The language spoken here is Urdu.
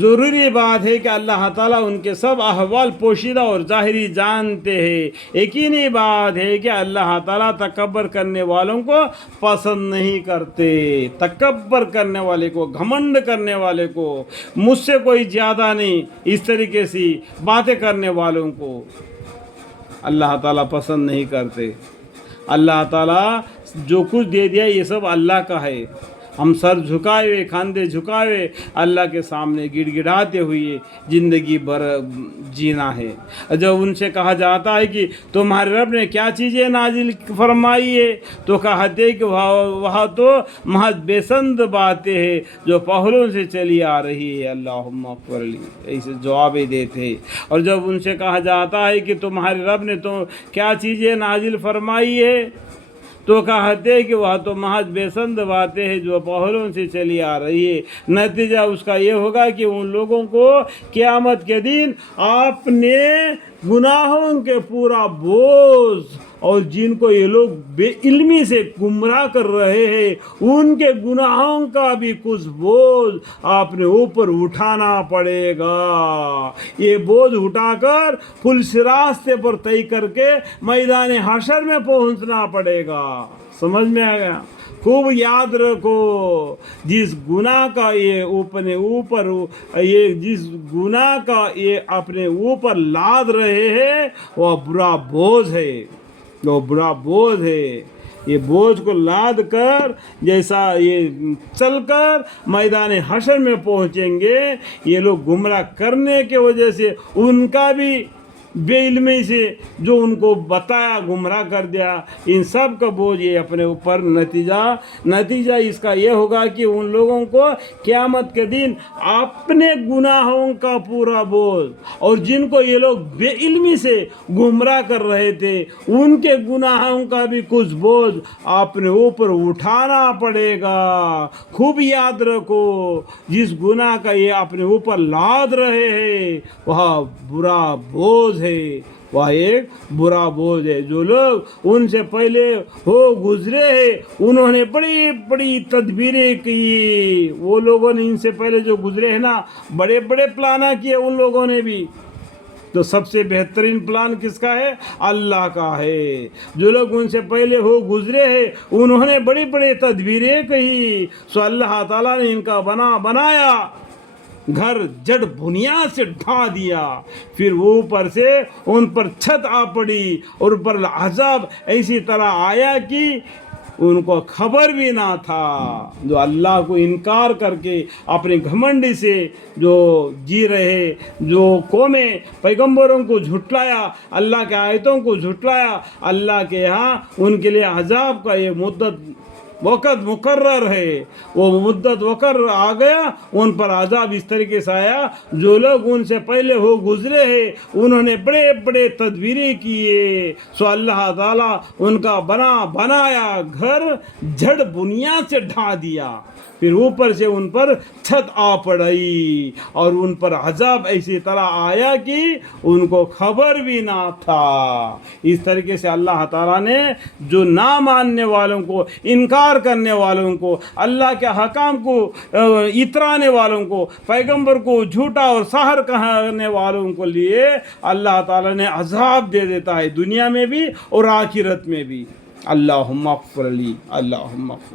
ضروری بات ہے کہ اللہ تعالیٰ ان کے سب احوال پوشیدہ اور ظاہری جانتے ہیں۔ یقینی بات ہے کہ اللہ تعالیٰ تکبر کرنے والوں کو پسند نہیں کرتے، تکبر کرنے والے کو، گھمنڈ کرنے والے کو، مجھ سے کوئی زیادہ نہیں، اس طریقے سے باتیں کرنے والوں کو اللہ تعالیٰ پسند نہیں کرتے۔ اللہ تعالیٰ جو کچھ دے دیا یہ سب اللہ کا ہے۔ ہم سر جھکائے ہوئے، کاندھے جھکائے ہوئے اللہ کے سامنے گڑ گڑاتے ہوئے زندگی بھر جینا ہے۔ جب ان سے کہا جاتا ہے کہ تمہارے رب نے کیا چیزیں نازل فرمائی ہے، تو کہتے کہ وہاں تو محض بےسند باتیں ہیں جو پہلوں سے چلی آ رہی ہے، اللہم اغفر لی، ایسے جوابیں دیتے۔ اور جب ان سے کہا جاتا ہے کہ تمہارے رب نے تو کیا چیزیں نازل فرمائی ہے، تو کہتے کہ وہ تو محض بےسند باتیں ہیں جو پہلوں سے چلی آ رہی ہے۔ نتیجہ اس کا یہ ہوگا کہ ان لوگوں کو قیامت کے دن اپنے گناہوں کے پورا بوجھ، اور جن کو یہ لوگ بے علمی سے گمراہ کر رہے ہیں ان کے گناہوں کا بھی کچھ بوجھ اپنے اوپر اٹھانا پڑے گا۔ یہ بوجھ اٹھا کر پل راستے پر طے کر کے میدان حشر میں پہنچنا پڑے گا۔ سمجھ میں آ گیا؟ خوب یاد رکھو، جس گناہ کا یہ گناہ کا یہ اپنے اوپر لاد رہے ہیں وہ برا بوجھ ہے، وہ برا بوجھ ہے۔ یہ بوجھ کو لاد کر جیسا یہ چل کر میدان حشر میں پہنچیں گے، یہ لوگ گمراہ کرنے کی وجہ سے ان کا بھی بے علمی سے جو ان کو بتایا گمراہ کر دیا، ان سب کا بوجھ یہ اپنے اوپر۔ نتیجہ اس کا یہ ہوگا کہ ان لوگوں کو قیامت کے دن اپنے گناہوں کا پورا بوجھ، اور جن کو یہ لوگ بے علمی سے گمراہ کر رہے تھے ان کے گناہوں کا بھی کچھ بوجھ اپنے اوپر اٹھانا پڑے گا۔ خوب یاد رکھو، جس گناہ کا یہ اپنے اوپر لاد رہے ہیں وہ برا بوجھ ہے، وہ ایک برا بوجھ ہے۔ جو لوگ ان سے پہلے ہو گزرے ہیں انہوں نے بڑی بڑی تدبیریں کی، وہ لوگوں نے ان سے پہلے جو گزرے ہیں نا بڑے بڑے پلانہ کیے ان لوگوں نے بھی۔ تو سب سے بہترین پلان کس کا ہے؟ اللہ کا ہے۔ جو لوگ ان سے پہلے ہو گزرے ہیں انہوں نے بڑی بڑی تدبیریں کہی، سو اللہ تعالیٰ نے ان کا بنایا گھر جڑ بنیاد سے ڈھا دیا، پھر اوپر سے ان پر چھت آ پڑی اور اوپر عذاب ایسی طرح آیا کہ ان کو خبر بھی نہ تھا۔ جو اللہ کو انکار کر کے اپنے گھمنڈ سے جو جی رہے، جو قومیں پیغمبروں کو جھٹلایا، اللہ کے آیتوں کو جھٹلایا، اللہ کے یہاں ان کے لیے عذاب کا یہ وقت مقرر ہے، وہ مدت مقرر آ گیا، ان پر عذاب اس طریقے سے آیا۔ جو لوگ ان سے پہلے ہو گزرے ہیں انہوں نے بڑے بڑے تدبیریں کیے، سو اللہ تعالیٰ ان کا بنایا گھر جڑ بنیاد سے ڈھا دیا، پھر اوپر سے ان پر چھت آ پڑی اور ان پر عذاب ایسی طرح آیا کہ ان کو خبر بھی نہ تھا۔ اس طریقے سے اللہ تعالیٰ نے جو نہ ماننے والوں کو، انکار کرنے والوں کو، اللہ کے حکام کو اترانے والوں کو، پیغمبر کو جھوٹا اور سحر کہنے والوں کو لیے اللہ تعالیٰ نے عذاب دے دیتا ہے، دنیا میں بھی اور آخرت میں بھی۔ اللہم اغفر لی، اللہم اغفر